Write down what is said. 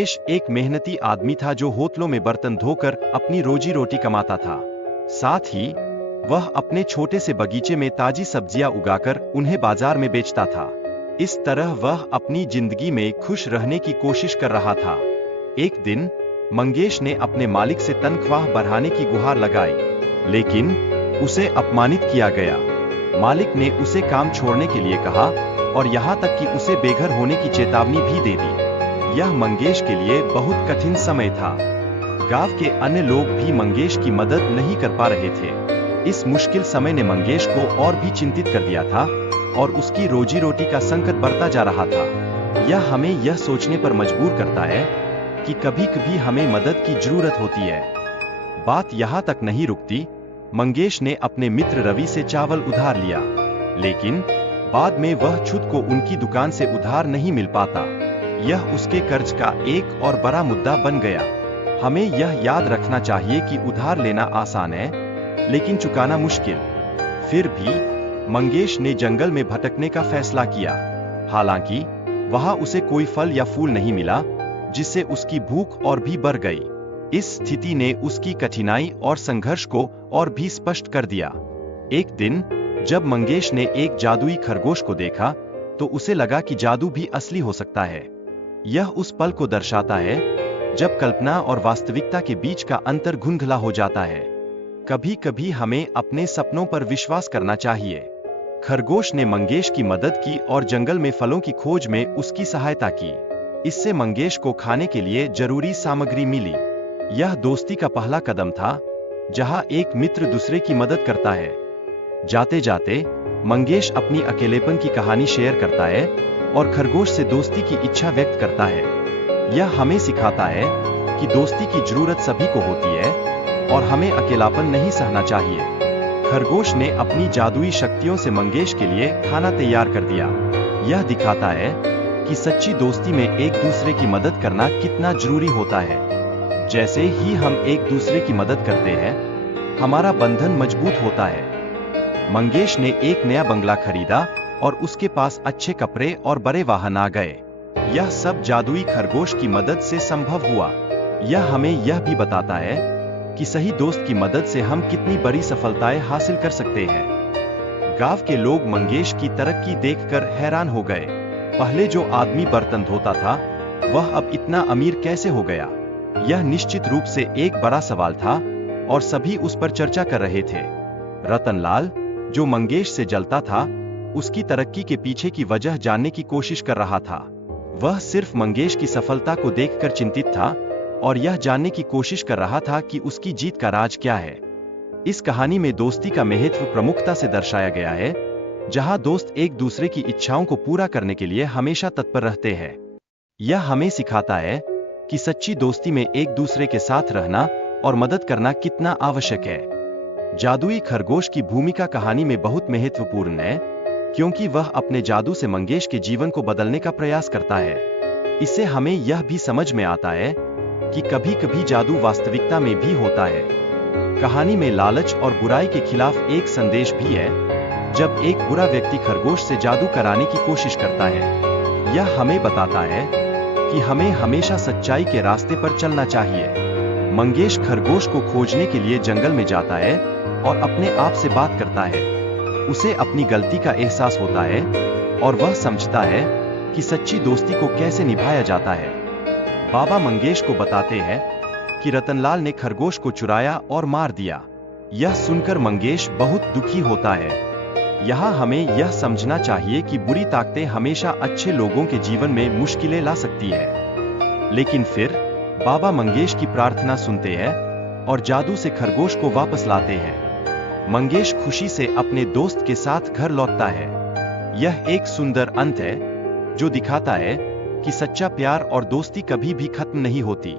मंगेश एक मेहनती आदमी था जो होटलों में बर्तन धोकर अपनी रोजी रोटी कमाता था। साथ ही वह अपने छोटे से बगीचे में ताजी सब्जियां उगाकर उन्हें बाजार में बेचता था। इस तरह वह अपनी जिंदगी में खुश रहने की कोशिश कर रहा था। एक दिन मंगेश ने अपने मालिक से तनख्वाह बढ़ाने की गुहार लगाई, लेकिन उसे अपमानित किया गया। मालिक ने उसे काम छोड़ने के लिए कहा और यहाँ तक कि उसे बेघर होने की चेतावनी भी दे दी। यह मंगेश के लिए बहुत कठिन समय था। गांव के अन्य लोग भी मंगेश की मदद नहीं कर पा रहे थे। इस मुश्किल समय ने मंगेश को और भी चिंतित कर दिया था और उसकी रोजी रोटी का संकट बढ़ता जा रहा था। यह हमें यह सोचने पर मजबूर करता है कि कभी कभी हमें मदद की जरूरत होती है। बात यहाँ तक नहीं रुकती। मंगेश ने अपने मित्र रवि से चावल उधार लिया, लेकिन बाद में वह खुद को उनकी दुकान से उधार नहीं मिल पाता। यह उसके कर्ज का एक और बड़ा मुद्दा बन गया। हमें यह याद रखना चाहिए कि उधार लेना आसान है, लेकिन चुकाना मुश्किल। फिर भी मंगेश ने जंगल में भटकने का फैसला किया। हालांकि वहां उसे कोई फल या फूल नहीं मिला, जिससे उसकी भूख और भी बढ़ गई। इस स्थिति ने उसकी कठिनाई और संघर्ष को और भी स्पष्ट कर दिया। एक दिन जब मंगेश ने एक जादुई खरगोश को देखा, तो उसे लगा कि जादू भी असली हो सकता है। यह उस पल को दर्शाता है जब कल्पना और वास्तविकता के बीच का अंतर धुंधला हो जाता है। कभी कभी हमें अपने सपनों पर विश्वास करना चाहिए। खरगोश ने मंगेश की मदद की और जंगल में फलों की खोज में उसकी सहायता की। इससे मंगेश को खाने के लिए जरूरी सामग्री मिली। यह दोस्ती का पहला कदम था, जहां एक मित्र दूसरे की मदद करता है। जाते जाते मंगेश अपनी अकेलेपन की कहानी शेयर करता है और खरगोश से दोस्ती की इच्छा व्यक्त करता है। यह हमें सिखाता है कि दोस्ती की जरूरत सभी को होती है और हमें अकेलापन नहीं सहना चाहिए। खरगोश ने अपनी जादुई शक्तियों से मंगेश के लिए खाना तैयार कर दिया। यह दिखाता है कि सच्ची दोस्ती में एक दूसरे की मदद करना कितना जरूरी होता है। जैसे ही हम एक दूसरे की मदद करते हैं, हमारा बंधन मजबूत होता है। मंगेश ने एक नया बंगला खरीदा और उसके पास अच्छे कपड़े और बड़े वाहन आ गए। यह सब जादुई खरगोश की मदद से संभव हुआ। यह हमें यह भी बताता है कि सही दोस्त की मदद से हम कितनी बड़ी सफलताएं हासिल कर सकते हैं। गांव के लोग मंगेश की तरक्की देखकर हैरान हो गए। पहले जो आदमी बर्तन धोता था, वह अब इतना अमीर कैसे हो गया? यह निश्चित रूप से एक बड़ा सवाल था और सभी उस पर चर्चा कर रहे थे। रतनलाल, जो मंगेश से जलता था, उसकी तरक्की के पीछे की वजह जानने की कोशिश कर रहा था। वह सिर्फ मंगेश की सफलता को देखकर चिंतित था और यह जानने की कोशिश कर रहा था कि उसकी जीत का राज क्या है। इस कहानी में दोस्ती का महत्व प्रमुखता से दर्शाया गया है, जहां दोस्त एक दूसरे की इच्छाओं को पूरा करने के लिए हमेशा तत्पर रहते हैं। यह हमें सिखाता है कि सच्ची दोस्ती में एक दूसरे के साथ रहना और मदद करना कितना आवश्यक है। जादुई खरगोश की भूमिका कहानी में बहुत महत्वपूर्ण है, क्योंकि वह अपने जादू से मंगेश के जीवन को बदलने का प्रयास करता है। इससे हमें यह भी समझ में आता है कि कभी कभी जादू वास्तविकता में भी होता है। कहानी में लालच और बुराई के खिलाफ एक संदेश भी है। जब एक बुरा व्यक्ति खरगोश से जादू कराने की कोशिश करता है, यह हमें बताता है कि हमें हमेशा सच्चाई के रास्ते पर चलना चाहिए। मंगेश खरगोश को खोजने के लिए जंगल में जाता है और अपने आप से बात करता है। उसे अपनी गलती का एहसास होता है और वह समझता है कि सच्ची दोस्ती को कैसे निभाया जाता है। बाबा मंगेश को बताते हैं कि रतनलाल ने खरगोश को चुराया और मार दिया। यह सुनकर मंगेश बहुत दुखी होता है। यहाँ हमें यह समझना चाहिए कि बुरी ताकतें हमेशा अच्छे लोगों के जीवन में मुश्किलें ला सकती है। लेकिन फिर बाबा मंगेश की प्रार्थना सुनते हैं और जादू से खरगोश को वापस लाते हैं। मंगेश खुशी से अपने दोस्त के साथ घर लौटता है। यह एक सुंदर अंत है, जो दिखाता है कि सच्चा प्यार और दोस्ती कभी भी खत्म नहीं होती।